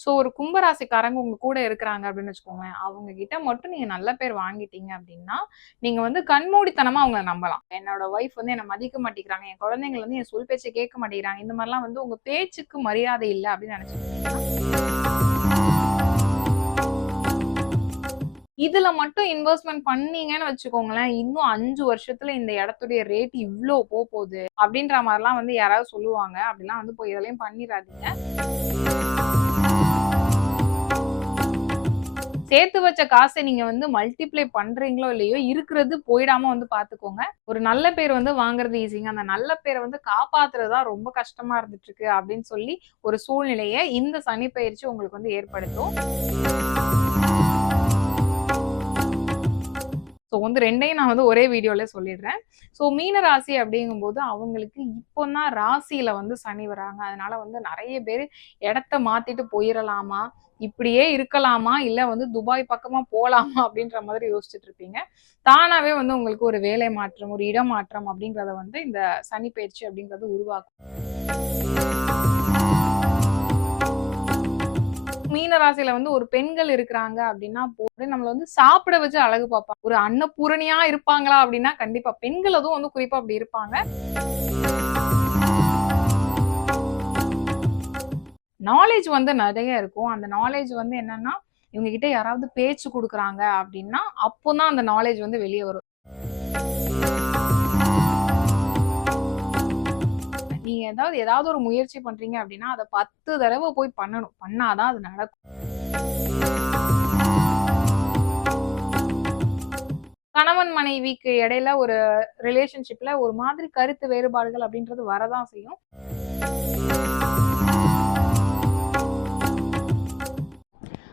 So ஒரு கும்பராசிக்காரங்க உங்க கூட இருக்கிறாங்க அப்படின்னு வச்சுக்கோங்களேன் அவங்க கிட்ட மட்டும் நீங்க நல்ல பேர் வாங்கிட்டீங்க அப்படின்னா நீங்க வந்து கண்மூடித்தனமா அவங்கள நம்பலாம். என்னோட ஒய்ஃப் வந்து என்னை மதிக்க மாட்டேங்கிறாங்க என் குழந்தைங்க வந்து என் சொல் பேச்சை கேட்க மாட்டேங்கிறாங்க இந்த மாதிரிலாம் வந்து உங்க பேச்சுக்கு மரியாதை இல்லை அப்படின்னு நினைச்சிருக்கீங்கன்னா இதுல மட்டும் இன்வெஸ்ட்மெண்ட் பண்ணீங்கன்னு வச்சுக்கோங்களேன் இன்னும் அஞ்சு வருஷத்துல இந்த இடத்துடைய ரேட் இவ்வளோ போக போகுது அப்படின்ற மாதிரிலாம் வந்து யாராவது சொல்லுவாங்க அப்படிலாம் வந்து போய் இதெல்லாம் பண்ணிடாதீங்க சேர்த்து வச்ச காசை நீங்க வந்து மல்டிப்ளை பண்றீங்களோ இல்லையோ இருக்கிறது போயிடாம வந்து பாத்துக்கோங்க. ஒரு நல்ல பேர் வந்து வாங்குறது ஈஸிங்க அந்த நல்ல பேரை வந்து காப்பாத்துறது தான் ரொம்ப கஷ்டமா இருந்துட்டு இருக்கு அப்படின்னு சொல்லி ஒரு சூழ்நிலையை இந்த சனி பயிற்சி உங்களுக்கு வந்து ஏற்படுத்தும். ஸோ வந்து ரெண்டையும் நான் வந்து ஒரே வீடியோல சொல்லிடுறேன். ஸோ மீன ராசி அப்படிங்கும்போது அவங்களுக்கு இப்போ தான் ராசியில வந்து சனி வராங்க. அதனால வந்து நிறைய பேர் இடத்த மாத்திட்டு போயிடலாமா இப்படியே இருக்கலாமா? இல்லை வந்து துபாய் பக்கமாக போகலாமா அப்படின்ற மாதிரி யோசிச்சுட்டு இருப்பீங்க தானாகவே வந்து உங்களுக்கு ஒரு வேலை மாற்றம் ஒரு இடமாற்றம் அப்படிங்கிறத வந்து இந்த சனி பயிற்சி அப்படிங்கிறது உருவாக்கும். மீன ராசியில வந்து ஒரு பெண்கள் இருக்கிறாங்க அப்படின்னா போட்டு நம்மள வந்து சாப்பிட வச்சு அழகு பார்ப்பாங்க. ஒரு அன்னபூரணியா இருப்பாங்களா அப்படின்னா கண்டிப்பா பெண்கள் அதுவும் வந்து குறிப்பா அப்படி இருப்பாங்க. நாலேஜ் வந்து நிறைய இருக்கும். அந்த நாலேஜ் வந்து என்னன்னா இவங்க கிட்ட யாராவது பேச்சு கொடுக்குறாங்க அப்படின்னா அப்போதான் அந்த நாலேஜ் வந்து வெளியே வரும். நீங்க ஏதாவது ஏதாவது ஒரு முயற்சி பண்றீங்க அப்படின்னா அதை பத்து தடவை போய் பண்ணணும். பண்ணாதான் அது நடக்கும். கணவன் மனைவிக்கு இடையில ஒரு ரிலேஷன்ஷிப்ல ஒரு மாதிரி கருத்து வேறுபாடுகள் அப்படின்றது வரதான் செய்யும்.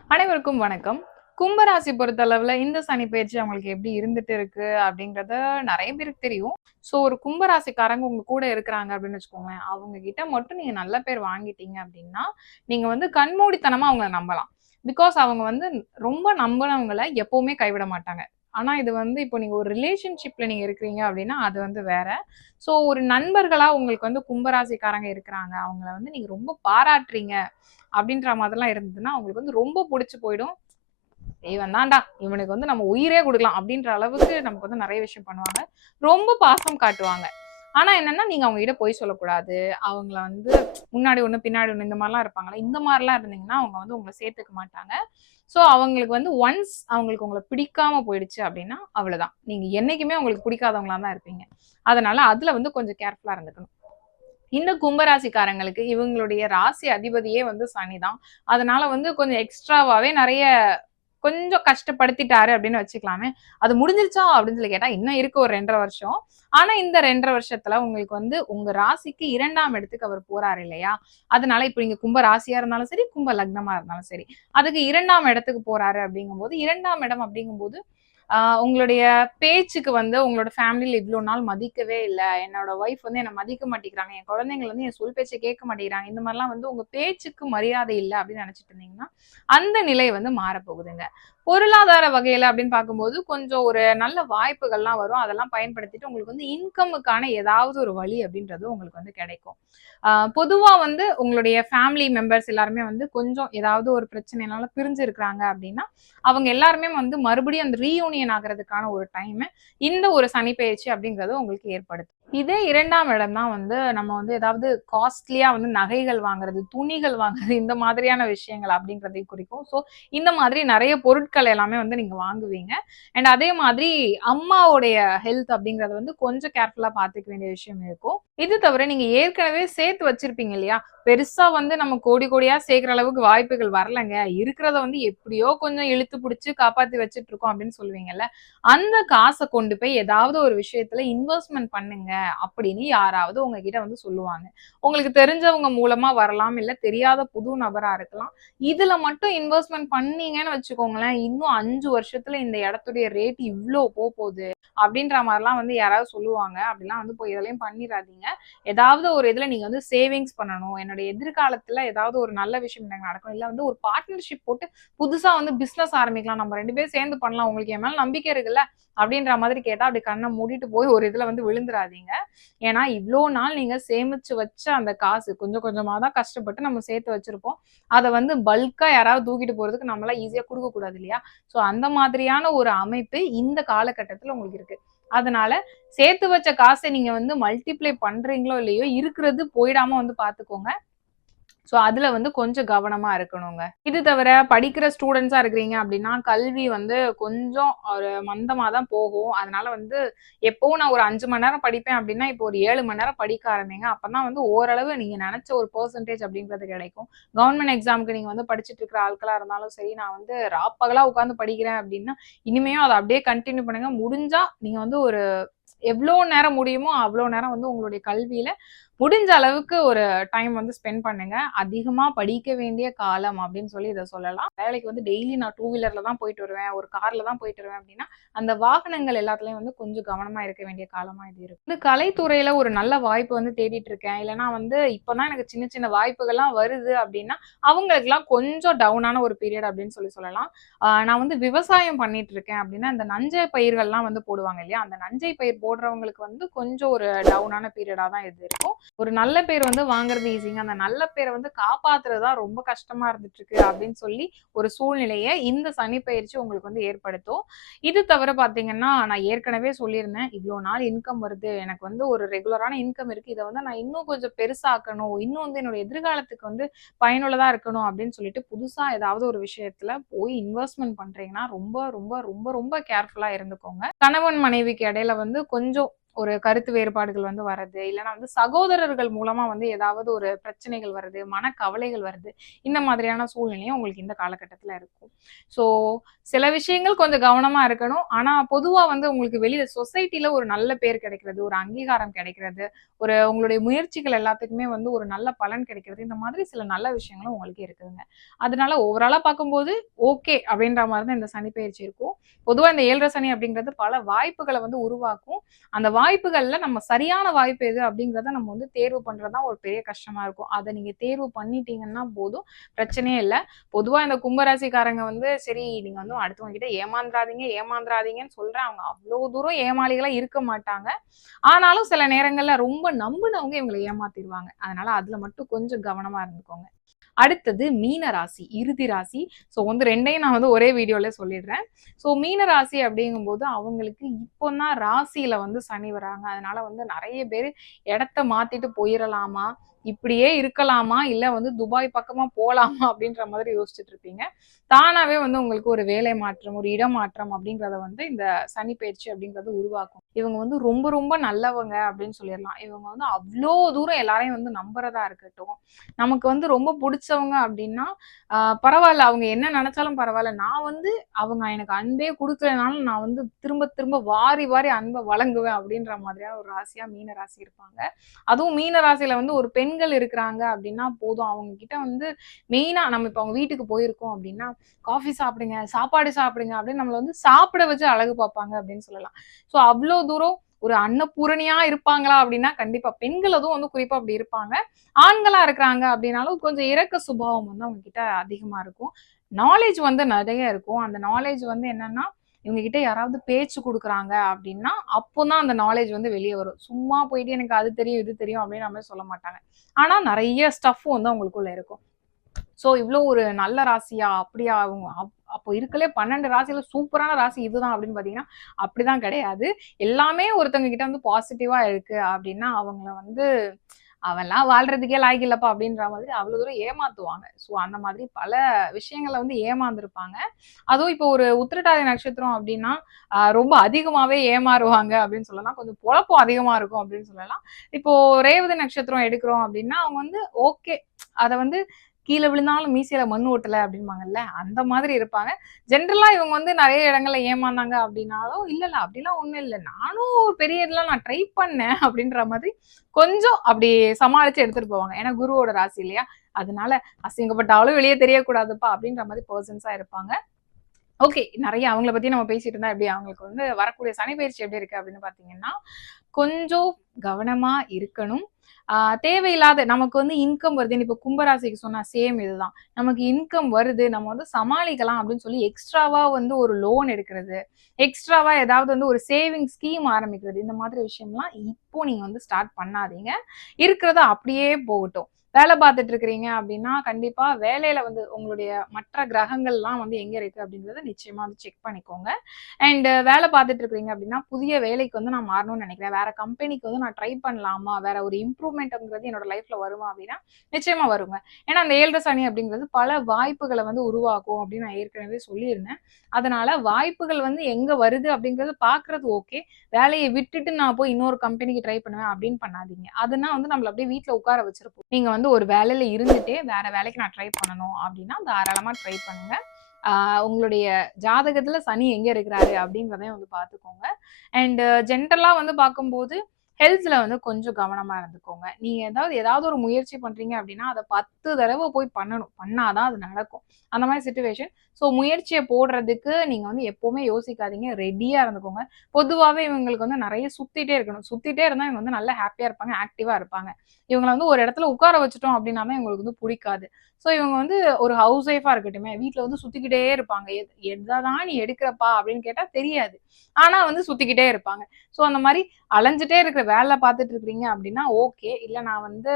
அனைவருக்கும் வணக்கம். கும்பராசி பொறுத்தளவுல இந்த சனி பயிற்சி அவங்களுக்கு எப்படி இருந்துட்டு இருக்கு அப்படிங்கறத நிறைய பேருக்கு தெரியும். ஸோ ஒரு கும்பராசிக்காரங்க உங்க கூட இருக்கிறாங்க அப்படின்னு வச்சுக்கோங்களேன் அவங்க கிட்ட மட்டும் நீங்க நல்ல பேர் வாங்கிட்டீங்க அப்படின்னா நீங்க வந்து கண்மூடித்தனமா அவங்கள நம்பலாம். பிகாஸ் அவங்க வந்து ரொம்ப நம்பினவங்களை எப்பவுமே கைவிட மாட்டாங்க. ஆனா இது வந்து இப்போ நீங்க ஒரு ரிலேஷன்ஷிப்ல நீங்க இருக்கிறீங்க அப்படின்னா அது வந்து வேற. ஸோ ஒரு நண்பர்களா உங்களுக்கு வந்து கும்பராசிக்காரங்க இருக்கிறாங்க அவங்கள வந்து நீங்க ரொம்ப பாராட்டுறீங்க. அப்படின்ற மாதிரிலாம் இருந்ததுன்னா அவங்களுக்கு வந்து ரொம்ப பிடிச்சி போயிடும். இவன் தான்டா இவனுக்கு வந்து நம்ம உயிரே கொடுக்கலாம் அப்படின்ற அளவுக்கு நமக்கு வந்து நிறைய விஷயம் பண்ணுவாங்க. ரொம்ப பாசம் காட்டுவாங்க. ஆனா என்னன்னா நீங்க அவங்க கிட்ட போய் சொல்லக்கூடாது. அவங்கள வந்து முன்னாடி ஒண்ணு பின்னாடி ஒண்ணு இந்த மாதிரிலாம் இருப்பாங்களா இந்த மாதிரிலாம் இருந்தீங்கன்னா அவங்க வந்து உங்களை சேர்த்துக்க மாட்டாங்க. ஸோ அவங்களுக்கு வந்து ஒன்ஸ் அவங்களுக்கு உங்களை பிடிக்காம போயிடுச்சு அப்படின்னா அவ்வளவுதான். நீங்க என்னைக்குமே உங்களுக்கு பிடிக்காதவங்களா தான் இருப்பீங்க. அதனால அதுல வந்து கொஞ்சம் கேர்ஃபுல்லா இருந்துக்கணும். இந்த கும்பராசிக்காரங்களுக்கு இவங்களுடைய ராசி அதிபதியே வந்து சனி தான். அதனால வந்து கொஞ்சம் எக்ஸ்ட்ராவாவே நிறைய கொஞ்சம் கஷ்டப்படுத்திட்டாரு அப்படின்னு வச்சுக்கலாமே. அது முடிஞ்சிருச்சா அப்படின்னு சொல்லி கேட்டா இன்னும் இருக்கு ஒரு ரெண்டரை வருஷம். ஆனா இந்த ரெண்டரை வருஷத்துல உங்களுக்கு வந்து உங்க ராசிக்கு இரண்டாம் இடத்துக்கு அவர் போறாரு இல்லையா? அதனால இப்ப நீங்க கும்ப ராசியா இருந்தாலும் சரி கும்ப லக்னமா இருந்தாலும் சரி அதுக்கு இரண்டாம் இடத்துக்கு போறாரு அப்படிங்கும்போது இரண்டாம் இடம் அப்படிங்கும்போது உங்களுடைய பேச்சுக்கு வந்து உங்களோட ஃபேமிலியில் இவ்வளவு நாள் மதிக்கவே இல்லை. என்னோட ஒய்ஃப் வந்து என்னை மதிக்க மாட்டேங்கிறாங்க. என் குழந்தைங்க வந்து என் சொல் பேச்சை கேட்க மாட்டேங்கிறாங்க. இந்த மாதிரிலாம் வந்து உங்க பேச்சுக்கு மரியாதை இல்லை அப்படின்னு நினைச்சிட்டு இருந்தீங்கன்னா அந்த நிலை வந்து மாறப்போகுதுங்க. பொருளாதார வகையில அப்படின்னு பார்க்கும்போது கொஞ்சம் ஒரு நல்ல வாய்ப்புகள்லாம் வரும். அதெல்லாம் பயன்படுத்திட்டு உங்களுக்கு வந்து இன்கமுக்கான ஏதாவது ஒரு வழி அப்படின்றது உங்களுக்கு வந்து கிடைக்கும். பொதுவா வந்து உங்களுடைய ஃபேமிலி மெம்பர்ஸ் எல்லாருமே வந்து கொஞ்சம் ஏதாவது ஒரு பிரச்சனைனால பிரிஞ்சு இருக்கிறாங்க அப்படின்னா அவங்க எல்லாருமே வந்து மறுபடியும் அந்த ரீயூனியன் ஆகிறதுக்கான ஒரு டைம் இந்த ஒரு சனி பயிற்சி அப்படிங்கிறது உங்களுக்கு ஏற்படுத்தும். இதே இரண்டாம் இடம் தான் வந்து நம்ம வந்து ஏதாவது காஸ்ட்லியா வந்து நகைகள் வாங்குறது துணிகள் வாங்குறது இந்த மாதிரியான விஷயங்கள் அப்படின்றதை குறிக்கும். ஸோ இந்த மாதிரி நிறைய பொருட்கள் எல்லாமே வந்து நீங்க வாங்குவீங்க. அண்ட் அதே மாதிரி அம்மாவுடைய ஹெல்த் அப்படிங்கறது வந்து கொஞ்சம் கேர்ஃபுல்லா பாத்துக்க வேண்டிய விஷயம் இருக்கும். இது தவிர நீங்க ஏற்கனவே சேர்த்து வச்சிருப்பீங்க இல்லையா? பெருசா வந்து நம்ம கோடி கோடியா சேர்க்கிற அளவுக்கு வாய்ப்புகள் வரலங்க. இருக்கிறத வந்து எப்படியோ கொஞ்சம் இழுத்து பிடிச்சி காப்பாத்தி வச்சுட்டு இருக்கோம் அப்படின்னு சொல்லுவீங்கல்ல. அந்த காசை கொண்டு போய் ஏதாவது ஒரு விஷயத்துல இன்வெஸ்ட்மெண்ட் பண்ணுங்க அப்படின்னு யாராவது உங்ககிட்ட வந்து சொல்லுவாங்க. உங்களுக்கு தெரிஞ்சவங்க மூலமா வரலாம் இல்ல தெரியாத புது நபரா இருக்கலாம். இதுல மட்டும் இன்வெஸ்ட்மெண்ட் பண்ணீங்கன்னு வச்சுக்கோங்களேன் இன்னும் அஞ்சு வருஷத்துல இந்த இடத்துடைய ரேட் இவ்ளோ போக போகுது அப்படின்ற மாதிரிலாம் வந்து யாராவது சொல்லுவாங்க. அப்படிலாம் வந்து போய் இதெல்லாம் பண்ணிடாதீங்க ஏதாவது ஒரு இதுல நீங்க வந்து சேவிங்ஸ் பண்ணணும் என்னோட என்னுடைய எதிர்காலத்துல ஏதாவது ஒரு நல்ல விஷயம் எனக்கு நடக்கும். இல்ல வந்து ஒரு பார்ட்னர்ஷிப் போட்டு புதுசா வந்து பிசினஸ் ஆரம்பிக்கலாம். நம்ம ரெண்டு பேரும் சேர்ந்து பண்ணலாம். உங்களுக்கு என் மேல நம்பிக்கை இருக்குல்ல? அப்படின்ற மாதிரி கேட்டா அப்படி கண்ணை மூடிட்டு போய் ஒரு இதுல வந்து விழுந்துராதீங்க ஏன்னா இவ்வளோ நாள் நீங்க சேமிச்சு வச்ச அந்த காசு கொஞ்சம் கொஞ்சமா தான் கஷ்டப்பட்டு நம்ம சேர்த்து வச்சிருப்போம். அதை வந்து பல்கா யாராவது தூக்கிட்டு போறதுக்கு நம்மளால ஈஸியா கொடுக்க கூடாது இல்லையா? ஸோ அந்த மாதிரியான ஒரு அமைப்பு இந்த காலகட்டத்துல உங்களுக்கு இருக்கு. அதனால சேர்த்து வச்ச காசை நீங்க வந்து மல்டிப்ளை பண்றீங்களோ இல்லையோ இருக்கிறது போயிடாம வந்து பாத்துக்கோங்க. ஸோ அதில் வந்து கொஞ்சம் கவனமா இருக்கணுங்க. இது தவிர படிக்கிற ஸ்டூடெண்ட்ஸாக இருக்கிறீங்க அப்படின்னா கல்வி வந்து கொஞ்சம் ஒரு மந்தமாக தான் போகும். அதனால வந்து எப்போவும் நான் ஒரு அஞ்சு மணி நேரம் படிப்பேன் அப்படின்னா இப்போ ஒரு ஏழு மணி நேரம் படிக்க ஆரம்பிங்க. அப்போ தான் வந்து ஓரளவு நீங்கள் நினச்ச ஒரு பர்சன்டேஜ் அப்படின்றது கிடைக்கும். கவர்மெண்ட் எக்ஸாமுக்கு நீங்கள் வந்து படிச்சுட்டு இருக்கிற ஆட்களாக இருந்தாலும் சரி நான் வந்து ராப்பகலா உட்காந்து படிக்கிறேன் அப்படின்னா இனிமேயும் அதை அப்படியே கண்டினியூ பண்ணுங்க. முடிஞ்சா நீங்கள் வந்து ஒரு எவ்வளோ நேரம் முடியுமோ அவ்வளோ நேரம் வந்து உங்களுடைய கல்வியில முடிஞ்ச அளவுக்கு ஒரு டைம் வந்து ஸ்பெண்ட் பண்ணுங்க. அதிகமா படிக்க வேண்டிய காலம் அப்படின்னு சொல்லி இதை சொல்லலாம். வேலைக்கு வந்து டெய்லி நான் டூ வீலர்ல தான் போயிட்டு வருவேன். ஒரு கார்ல தான் போயிட்டு வருவேன் அப்படின்னா அந்த வாகனங்கள் எல்லாத்துலயும் வந்து கொஞ்சம் கவனமா இருக்க வேண்டிய காலமா இது இருக்கு இந்த கலைத்துறையில ஒரு நல்ல வாய்ப்பு வந்து தேடிட்டு இருக்கேன். இல்லைன்னா வந்து இப்பதான் எனக்கு சின்ன சின்ன வாய்ப்புகள்லாம் வருது அப்படின்னா அவங்களுக்குலாம் கொஞ்சம் டவுனான ஒரு பீரியட் அப்படின்னு சொல்லி சொல்லலாம். நான் வந்து விவசாயம் பண்ணிட்டு இருக்கேன் அப்படின்னா இந்த நஞ்சை பயிர்கள்லாம் வந்து போடுவாங்க இல்லையா? அந்த நஞ்சை பயிர் போடுறவங்களுக்கு வந்து கொஞ்சம் ஒரு டவுனான பீரியடா தான் இது இருக்கும். ஒரு நல்ல பேர் வந்து வாங்குறது ஈஸிங்க அந்த நல்ல பேரை வந்து காப்பாத்துறது தான் ரொம்ப கஷ்டமா இருந்துட்டு இருக்கு அப்படின்னு சொல்லி ஒரு சூழ்நிலையை இந்த சனி பயிற்சி உங்களுக்கு வந்து ஏற்படுத்தும். இது தவிர பாத்தீங்கன்னா நான் ஏற்கனவே சொல்லியிருந்தேன் இவ்வளோ நாள் இன்கம் வருது. எனக்கு வந்து ஒரு ரெகுலரான இன்கம் இருக்கு. இதை வந்து நான் இன்னும் கொஞ்சம் பெருசாக்கணும். இன்னும் வந்து என்னோட எதிர்காலத்துக்கு வந்து பயனுள்ளதா இருக்கணும் அப்படின்னு சொல்லிட்டு புதுசா ஏதாவது ஒரு விஷயத்துல போய் இன்வெஸ்ட்மெண்ட் பண்றீங்கன்னா ரொம்ப ரொம்ப ரொம்ப ரொம்ப கேர்ஃபுல்லா இருந்துக்கோங்க. கணவன் மனைவிக்கு இடையில வந்து கொஞ்சம் ஒரு கருத்து வேறுபாடுகள் வந்து வருது இல்லைன்னா வந்து சகோதரர்கள் மூலமா வந்து ஏதாவது ஒரு பிரச்சனைகள் வருது மனக்கவலைகள் வருது இந்த மாதிரியான சூழ்நிலையும் உங்களுக்கு இந்த காலகட்டத்தில் இருக்கும். ஸோ சில விஷயங்கள் கொஞ்சம் கவனமா இருக்கணும். ஆனா பொதுவா வந்து உங்களுக்கு வெளியில சொசைட்டில ஒரு நல்ல பேர் கிடைக்கிறது ஒரு அங்கீகாரம் கிடைக்கிறது ஒரு உங்களுடைய முயற்சிகள் எல்லாத்துக்குமே வந்து ஒரு நல்ல பலன் கிடைக்கிறது இந்த மாதிரி சில நல்ல விஷயங்களும் உங்களுக்கு இருக்குதுங்க. அதனால ஓவராலா பார்க்கும்போது ஓகே அப்படின்ற மாதிரி தான் இந்த சனி பயிற்சி இருக்கும். பொதுவா இந்த ஏழரை சனி அப்படிங்கிறது பல வாய்ப்புகளை வந்து உருவாக்கும். அந்த வாய்ப்புகள்ல நம்ம சரியான வாய்ப்பு எது அப்படிங்கிறத நம்ம வந்து தேர்வு பண்றதுதான் ஒரு பெரிய கஷ்டமா இருக்கும். அதை நீங்க தேர்வு பண்ணிட்டீங்கன்னா போதும். பிரச்சனையே இல்லை. பொதுவா இந்த கும்பராசிக்காரங்க வந்து சரி நீங்க வந்து அடுத்தவங்க கிட்ட ஏமாந்துடாதீங்க ஏமாந்துடாதீங்கன்னு சொல்றேன். அவங்க அவ்வளவு தூரம் ஏமாளிகளா இருக்க மாட்டாங்க. ஆனாலும் சில நேரங்கள்ல ரொம்ப நம்புனவங்க இவங்களை ஏமாத்திடுவாங்க. அதனால அதுல மட்டும் கொஞ்சம் கவனமா இருந்துக்கோங்க. அடுத்தது மீன ராசி இறுதி ராசி. ஸோ வந்து ரெண்டையும் நான் வந்து ஒரே வீடியோவில் சொல்லிடுறேன். ஸோ மீன ராசி அப்படிங்கும்போது அவங்களுக்கு இப்போ தான் ராசியில் வந்து சனி வராங்க. அதனால வந்து நிறைய பேர் இடத்த மாற்றிட்டு போயிடலாமா இப்படியே இருக்கலாமா? இல்லை வந்து துபாய் பக்கமாக போகலாமா அப்படின்ற மாதிரி யோசிச்சுட்டு இருப்பீங்க. தானாகவே வந்து உங்களுக்கு ஒரு வேலை மாற்றம் ஒரு இடமாற்றம் அப்படிங்கிறத வந்து இந்த சனி பயிற்சி அப்படிங்கிறது உருவாக்கும். இவங்க வந்து ரொம்ப ரொம்ப நல்லவங்க அப்படின்னு சொல்லிடலாம். இவங்க வந்து அவ்வளோ தூரம் எல்லாரையும் வந்து நம்புறதா இருக்கட்டும். நமக்கு வந்து ரொம்ப பிடிச்சவங்க அப்படின்னா பரவாயில்ல. அவங்க என்ன நினைச்சாலும் பரவாயில்ல. நான் வந்து அவங்க எனக்கு அன்பே கொடுக்கலனாலும் நான் வந்து திரும்ப திரும்ப வாரி வாரி அன்பை வழங்குவேன் அப்படின்ற மாதிரியான ஒரு ராசியா மீன ராசி இருப்பாங்க. அதுவும் மீன ராசியில வந்து ஒரு பெண்கள் இருக்கிறாங்க அப்படின்னா போதும். அவங்க கிட்ட வந்து மெயினா நம்ம இப்போ அவங்க வீட்டுக்கு போயிருக்கோம் அப்படின்னா காஃபி சாப்பிடுங்க சாப்பாடு சாப்பிடுங்க அப்படின்னு நம்மளை வந்து சாப்பிட வச்சு அழகு பார்ப்பாங்க அப்படின்னு சொல்லலாம். ஸோ அவ்வளோ தூரம் ஒரு அன்னபூரணியா இருப்பாங்களா அப்படின்னா கண்டிப்பா பெண்கள் அதுவும் வந்து குறிப்பா அப்படி இருப்பாங்க. ஆண்களா இருக்கிறாங்க அப்படின்னாலும் கொஞ்சம் இறக்க சுபாவம் வந்து அவங்க கிட்ட அதிகமா இருக்கும். நாலேஜ் வந்து நிறைய இருக்கும். அந்த நாலேஜ் வந்து என்னன்னா இவங்க கிட்ட யாராவது பேச்சு கொடுக்குறாங்க அப்படின்னா அப்போதான் அந்த நாலேஜ் வந்து வெளியே வரும். சும்மா போயிட்டு எனக்கு அது தெரியும் இது தெரியும் அப்படின்னு நம்ம சொல்ல மாட்டாங்க. ஆனா நிறைய ஸ்டஃப் வந்து அவங்களுக்குள்ள இருக்கும். ஸோ இவ்வளோ ஒரு நல்ல ராசியா? அப்படியா? அவங்க அப்போ இருக்கலே பன்னெண்டு ராசியில சூப்பரான ராசி இதுதான் அப்படின்னு பாத்தீங்கன்னா அப்படிதான் கிடையாது. எல்லாமே ஒருத்தவங்க கிட்ட வந்து பாசிட்டிவா இருக்கு அப்படின்னா அவங்கள வந்து அவெல்லாம் வாழ்றதுக்கே லாய்க்கு இல்லப்பா அப்படின்ற மாதிரி அவ்வளவு தூரம் ஏமாத்துவாங்க. ஸோ அந்த மாதிரி பல விஷயங்களை வந்து ஏமாந்துருப்பாங்க. அதுவும் இப்போ ஒரு உத்திரட்டாதி நட்சத்திரம் அப்படின்னா ரொம்ப அதிகமாவே ஏமாறுவாங்க அப்படின்னு சொல்லலாம். கொஞ்சம் பொழப்பம் அதிகமா இருக்கும் அப்படின்னு சொல்லலாம். இப்போ ரேவதி நட்சத்திரம் எடுக்கிறோம் அப்படின்னா அவங்க வந்து ஓகே அதை வந்து கீழே விழுந்தாலும் மீசையில மண் ஓட்டல அப்படிம்பாங்கல்ல அந்த மாதிரி இருப்பாங்க. ஜென்ரலா இவங்க வந்து நிறைய இடங்கள்ல ஏமாந்தாங்க அப்படின்னாலும் இல்ல இல்ல அப்படிலாம் ஒண்ணும் இல்லை. நானும் ஒரு பெரிய இதெல்லாம் நான் ட்ரை பண்ணேன் அப்படின்ற மாதிரி கொஞ்சம் அப்படி சமாளிச்சு எடுத்துட்டு போவாங்க. ஏன்னா குருவோட ராசி இல்லையா? அதனால அசிங்கப்பட்டாலும் வெளியே தெரியக்கூடாதுப்பா அப்படின்ற மாதிரி பர்சன்ஸா இருப்பாங்க. ஓகே நிறைய அவங்கள பத்தி நம்ம பேசிட்டு இருந்தா எப்படி? அவங்களுக்கு வந்து வரக்கூடிய சனி பயிற்சி எப்படி இருக்கு அப்படின்னு பாத்தீங்கன்னா கொஞ்சம் கவனமா இருக்கணும். தேவையில்லாத நமக்கு வந்து இன்கம் வருதுன்னு இப்ப கும்பராசிக்கு சொன்னா சேம் இதுதான். நமக்கு இன்கம் வருது, நம்ம வந்து சமாளிக்கலாம் அப்படின்னு சொல்லி எக்ஸ்ட்ராவா வந்து ஒரு லோன் எடுக்கிறது, எக்ஸ்ட்ராவா ஏதாவது வந்து ஒரு சேவிங் ஸ்கீம் ஆரம்பிக்கிறது, இந்த மாதிரி விஷயம்லாம் இப்போ நீங்க வந்து ஸ்டார்ட் பண்ணாதீங்க. இருக்கிறத அப்படியே போகட்டும். வேலை பார்த்துட்டு இருக்கிறீங்க அப்படின்னா, கண்டிப்பா வேலையில வந்து உங்களுடைய மற்ற கிரகங்கள்லாம் வந்து எங்க இருக்கு அப்படிங்கிறத நிச்சயமா வந்து செக் பண்ணிக்கோங்க. அண்ட் வேலை பார்த்துட்டு இருக்கிறீங்க அப்படின்னா, புதிய வேலைக்கு வந்து நான் மாறணும்னு நினைக்கிறேன். வேற கம்பெனிக்கு வந்து நான் ட்ரை பண்ணலாமா? வேற ஒரு இம்ப்ரூவ்மெண்ட்ங்கிறது என்னோட லைஃப்ல வருமா? அப்படின்னா, நிச்சயமா வருங்க. ஏன்னா அந்த 7 சனி அப்படிங்கிறது பல வாய்ப்புகளை வந்து உருவாக்கும் அப்படின்னு நான் ஏற்கனவே சொல்லியிருந்தேன். அதனால வாய்ப்புகள் வந்து எங்க வருது அப்படிங்கிறது பாக்குறது ஓகே. வேலையை விட்டுட்டு நான் போய் இன்னொரு கம்பெனிக்கு ட்ரை பண்ணுவேன் அப்படின்னு பண்ணாதீங்க. அதுனா வந்து நம்மள அப்படியே வீட்டுல உட்கார வச்சிருப்போம் நீங்க வந்து ஒரு வேலையில இருந்துட்டே வேற வேலைக்கு நான் ட்ரை பண்ணணும் அப்படின்னா, தாராளமா ட்ரை பண்ணுங்க. உங்களுடைய ஜாதகத்துல சனி எங்க இருக்கிறாரு அப்படிங்கிறதையும் வந்து பார்த்துக்கோங்க. அண்ட் ஜென்ரலா வந்து பார்க்கும்போது, ஹெல்த்ல வந்து கொஞ்சம் கவனமா இருந்துக்கோங்க. நீங்க ஏதாவது ஏதாவது ஒரு முயற்சி பண்றீங்க அப்படின்னா, அதை பத்து தடவை போய் பண்ணணும். பண்ணாதான் அது நடக்கும். அந்த மாதிரி சுச்சுவேஷன் ஸோ முயற்சியை போடுறதுக்கு நீங்கள் வந்து எப்போவுமே யோசிக்காதீங்க. ரெடியாக இருந்துக்கோங்க. பொதுவாகவே இவங்களுக்கு வந்து நிறைய சுற்றிட்டே இருக்கணும். சுற்றிட்டே இருந்தால் இவங்க வந்து நல்லா ஹாப்பியாக இருப்பாங்க, ஆக்டிவாக இருப்பாங்க. இவங்களை வந்து ஒரு இடத்துல உட்கார வச்சுட்டோம் அப்படின்னா தான் இவங்களுக்கு வந்து பிடிக்காது ஸோ இவங்க வந்து ஒரு ஹவுஸ் ஒய்ஃபாக இருக்கட்டுமே, வீட்டில் வந்து சுற்றிக்கிட்டே இருப்பாங்க. எது "எத நீ எடுக்கிறப்பா?" அப்படின்னு கேட்டால் தெரியாது. ஆனால் வந்து சுற்றிக்கிட்டே இருப்பாங்க. ஸோ அந்த மாதிரி அலைஞ்சிட்டே இருக்கிற வேலை பார்த்துட்டு இருக்கிறீங்க அப்படின்னா ஓகே. இல்லை நான் வந்து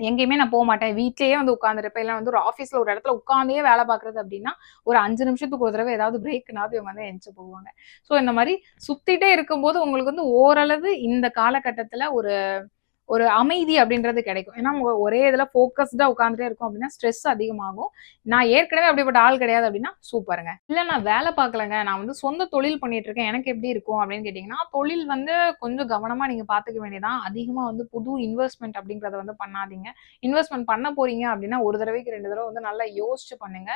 எங்கேயுமே நான் போக மாட்டேன் வீட்லயே வந்து உட்காந்துருப்பேன் இல்லை வந்து ஒரு ஆஃபீஸ்ல ஒரு இடத்துல உட்கார்ந்தே வேலை பார்க்குறது அப்படின்னா, ஒரு அஞ்சு நிமிஷத்துக்கு ஒரு தடவை ஏதாவது பிரேக்னாவது இவங்க வந்து எந்திச்சு போவாங்க. ஸோ இந்த மாதிரி சுத்திட்டே இருக்கும்போது உங்களுக்கு வந்து ஓரளவு இந்த காலகட்டத்தில் ஒரு ஒரு அமைதி அப்படின்றது கிடைக்கும். ஏன்னா ஒரே இதுல ஃபோக்கஸ்டா உட்காந்துட்டே இருக்கும் அப்படின்னா, ஸ்ட்ரெஸ் அதிகமாகும். நான் ஏற்கனவே அப்படிப்பட்ட ஆள் கிடையாது அப்படின்னா, சூப்பருங்க. இல்ல நான் வேலை பார்க்கலங்க. நான் வந்து சொந்த தொழில் பண்ணிட்டு இருக்கேன். எனக்கு எப்படி இருக்கும் அப்படின்னு கேட்டீங்கன்னா, தொழில் வந்து கொஞ்சம் கவனமா நீங்க பார்த்துக்க வேண்டியதுதான். அதிகமா வந்து புது இன்வெஸ்ட்மெண்ட் அப்படிங்கிறத வந்து பண்ணாதீங்க. இன்வெஸ்ட்மெண்ட் பண்ண போறீங்க அப்படின்னா, ஒரு தடவைக்கு ரெண்டு தடவை வந்து நல்லா யோசிச்சு பண்ணுங்க.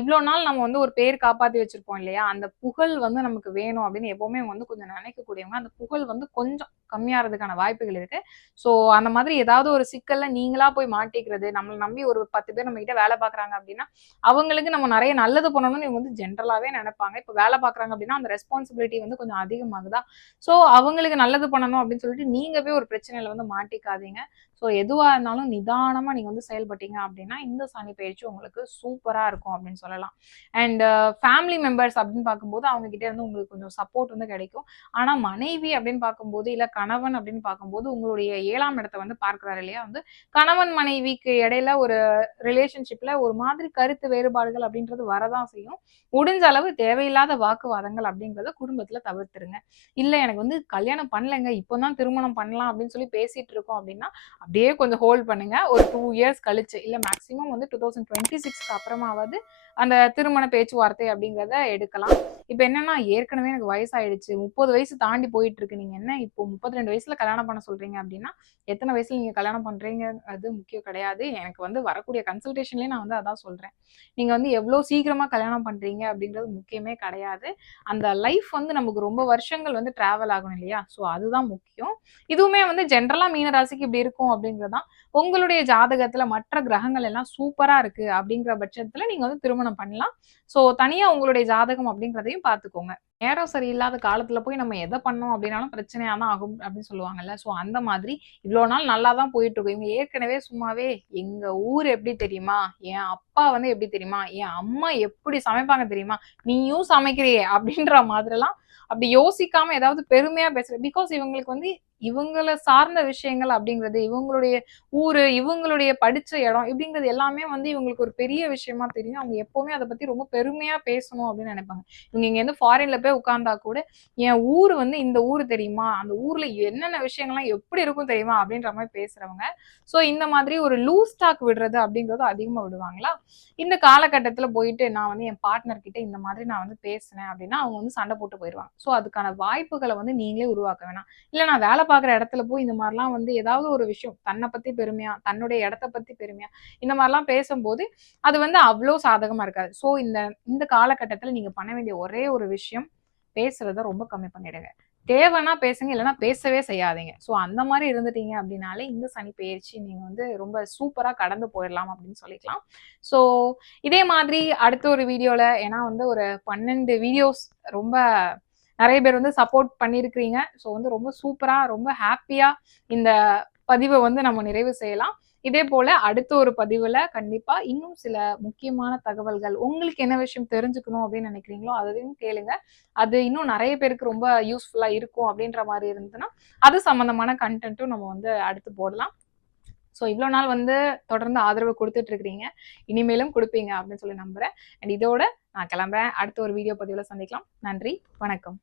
இவ்வளோ நாள் நம்ம வந்து ஒரு பேர் காப்பாத்தி வச்சிருப்போம் இல்லையா? அந்த புகழ் வந்து நமக்கு வேணும் அப்படின்னு எப்பவுமே வந்து கொஞ்சம் நினைக்கக்கூடியவங்க. அந்த புகழ் வந்து கொஞ்சம் கம்மியாறதுக்கான வாய்ப்புகள் இருக்கு. ஸோ அந்த மாதிரி ஏதாவது ஒரு சிக்கல்ல நீங்களா போய் மாட்டிக்கிறது, நம்மளை நம்பி ஒரு 10 பேர் நம்ம கிட்ட வேலை பார்க்குறாங்க அப்படின்னா, அவங்களுக்கு நம்ம நிறைய நல்லது பண்ணணும்னு இவங்க வந்து ஜென்ரலாவே நினைப்பாங்க இப்ப வேலை பார்க்குறாங்க அப்படின்னா, அந்த ரெஸ்பான்சிபிலிட்டி வந்து கொஞ்சம் அதிகமாகுதா, ஸோ அவங்களுக்கு நல்லது பண்ணணும் அப்படின்னு சொல்லிட்டு நீங்க போய் ஒரு பிரச்சனையில வந்து மாட்டிக்காதீங்க. ஸோ எதுவா இருந்தாலும் நிதானமா நீங்க வந்து செயல்பட்டீங்க அப்படின்னா, இந்த சனி பயிற்சி உங்களுக்கு சூப்பரா இருக்கும் அப்படின்னு சொல்லலாம். அண்ட் ஃபேமிலி மெம்பர்ஸ் அப்படின்னு பார்க்கும்போது, அவங்ககிட்ட இருந்து உங்களுக்கு கொஞ்சம் சப்போர்ட் வந்து கிடைக்கும். ஆனா மனைவி அப்படின்னு பார்க்கும்போது, இல்ல கணவன் அப்படின்னு பார்க்கும்போது, உங்களுடைய ஏழாம் இடத்த வந்து பார்க்குறாரு இல்லையா? வந்து கணவன் மனைவிக்கு இடையில ஒரு ரிலேஷன்ஷிப்ல ஒரு மாதிரி கருத்து வேறுபாடுகள் அப்படின்றது வரதான் செய்யும். முடிஞ்ச அளவு தேவையில்லாத வாக்குவாதங்கள் அப்படிங்கிறத குடும்பத்துல தவிர்த்துருங்க. இல்ல எனக்கு வந்து கல்யாணம் பண்ணலைங்க இப்போ தான் திருமணம் பண்ணலாம் அப்படின்னு சொல்லி பேசிட்டு இருக்கோம் அப்படின்னா, அப்படியே கொஞ்சம் ஹோல்ட் பண்ணுங்க. ஒரு டூ இயர்ஸ் கழிச்சு, இல்ல மேக்ஸிமம் வந்து 2026க்கு அப்புறமாவது அந்த திருமண பேச்சுவார்த்தை அப்படிங்கிறத எடுக்கலாம். இப்போ என்னன்னா, ஏற்கனவே எனக்கு வயசாயிடுச்சு. 30 வயசு தாண்டி போயிட்டு இருக்கு. நீங்க என்ன இப்போ 32 வயசுல கல்யாணம் பண்ண சொல்றீங்க அப்படின்னா, எத்தனை வயசுல நீங்க கல்யாணம் பண்றீங்க அது முக்கியம் கிடையாது. எனக்கு வந்து வரக்கூடிய கன்சல்டேஷன்லயே நான் வந்து அதான் சொல்றேன். நீங்க வந்து எவ்வளவு சீக்கிரமா கல்யாணம் பண்றீங்க அப்படின்றது முக்கியமே கிடையாது. அந்த லைஃப் வந்து நமக்கு ரொம்ப வருஷங்கள் வந்து டிராவல் ஆகணும் இல்லையா? ஸோ அதுதான் முக்கியம். இதுவுமே வந்து ஜென்ரலா மீன ராசிக்கு இப்படி இருக்கும் அப்படிங்கிறதான் உங்களுடைய ஜாதகத்துல மற்ற கிரகங்கள் எல்லாம் சூப்பரா இருக்கு அப்படிங்கிற பட்சத்துல நீங்க வந்து திருமணம் பண்ணலாம். ஸோ தனியா உங்களுடைய ஜாதகம் அப்படிங்கிறதையும் பார்த்துக்கோங்க. நேரம் சரியில்லாத காலத்துல போய் நம்ம எதை பண்ணோம் அப்படின்னாலும் பிரச்சனையா தான் ஆகும் அப்படின்னு சொல்லுவாங்கல்ல. ஸோ அந்த மாதிரி இவ்வளவு நாள் நல்லா தான் போயிட்டு இருக்கும். இவங்க ஏற்கனவே சும்மாவே எங்க ஊர் எப்படி தெரியுமா? என் அப்பா வந்து எப்படி தெரியுமா? என் அம்மா எப்படி சமைப்பாங்க தெரியுமா? நீயும் சமைக்கிறியே அப்படின்ற மாதிரிலாம் அப்படி யோசிக்காம ஏதாவது பெருமையா பேசுற பிகாஸ் இவங்களுக்கு வந்து இவங்கள சார்ந்த விஷயங்கள் அப்படிங்கிறது, இவங்களுடைய ஊரு, இவங்களுடைய படிச்ச இடம் இப்படிங்கிறது எல்லாமே வந்து இவங்களுக்கு ஒரு பெரிய விஷயமா தெரியும். அவங்க எப்பவுமே அதை பத்தி ரொம்ப பெருமையா பேசணும் அப்படின்னு நினைப்பாங்க. இவங்க இங்கேருந்து ஃபாரின்ல போய் உட்கார்ந்தா கூட, என் ஊர் வந்து இந்த ஊர் தெரியுமா? அந்த ஊர்ல என்னென்ன விஷயங்கள்லாம் எப்படி இருக்கும் தெரியுமா? அப்படின்ற மாதிரி பேசுறவங்க. ஸோ இந்த மாதிரி ஒரு லூஸ் டாக் விடுறது அப்படிங்கிறது அதிகமா விடுவாங்களா? இந்த காலகட்டத்தில் போயிட்டு நான் வந்து என் பார்ட்னர் கிட்ட இந்த மாதிரி நான் வந்து பேசினேன் அப்படின்னா, அவங்க வந்து சண்டை போட்டு போயிடுவாங்க ஸோ அதுக்கான வாய்ப்புகளை வந்து நீங்களே உருவாக்க வேணாம். இல்லை நான் வேலை பார்க்குற இடத்துல போய் இந்த மாதிரிலாம் வந்து ஏதாவது ஒரு விஷயம் தன்னை பத்தி பெருமையா, தன்னுடைய இடத்த பத்தி பெருமையா, இந்த மாதிரிலாம் பேசும்போது, அது வந்து அவ்வளோ சாதகமா இருக்காது. ஸோ இந்த இந்த காலகட்டத்தில் நீங்க பண்ண வேண்டிய ஒரே ஒரு விஷயம், பேசுறத ரொம்ப கம்மி பண்ணிடுங்க. தேவைன்னா பேசுங்க, இல்லைன்னா பேசவே செய்யாதீங்க. ஸோ அந்த மாதிரி இருந்துட்டீங்க அப்படின்னாலே, இந்த சனி பயிற்சி நீங்கள் வந்து ரொம்ப சூப்பராக கடந்து போயிடலாம் அப்படின்னு சொல்லிக்கலாம். ஸோ இதே மாதிரி அடுத்த ஒரு வீடியோவில் ஏன்னா வந்து ஒரு 12 வீடியோஸ் ரொம்ப நிறைய பேர் வந்து சப்போர்ட் பண்ணியிருக்கிறீங்க. ஸோ வந்து ரொம்ப சூப்பராக ரொம்ப ஹாப்பியாக இந்த பதிவை வந்து நம்ம நிறைவு செய்யலாம். இதே போல அடுத்த ஒரு பதிவுல கண்டிப்பா இன்னும் சில முக்கியமான தகவல்கள், உங்களுக்கு என்ன விஷயம் தெரிஞ்சுக்கணும் அப்படின்னு நினைக்கிறீங்களோ, அதையும் கேளுங்க. அது இன்னும் நிறைய பேருக்கு ரொம்ப யூஸ்ஃபுல்லா இருக்கும் அப்படின்ற மாதிரி இருந்ததுன்னா, அது சம்மந்தமான கன்டென்ட்டும் நம்ம வந்து அடுத்து போடலாம். ஸோ இவ்வளோ நாள் வந்து தொடர்ந்து ஆதரவு கொடுத்துட்டு இருக்கிறீங்க. இனிமேலும் கொடுப்பீங்க அப்படின்னு சொல்லி நம்புறேன். அண்ட் இதோட நான் கிளம்புறேன். அடுத்த ஒரு வீடியோ பதிவில் சந்திக்கலாம். நன்றி, வணக்கம்.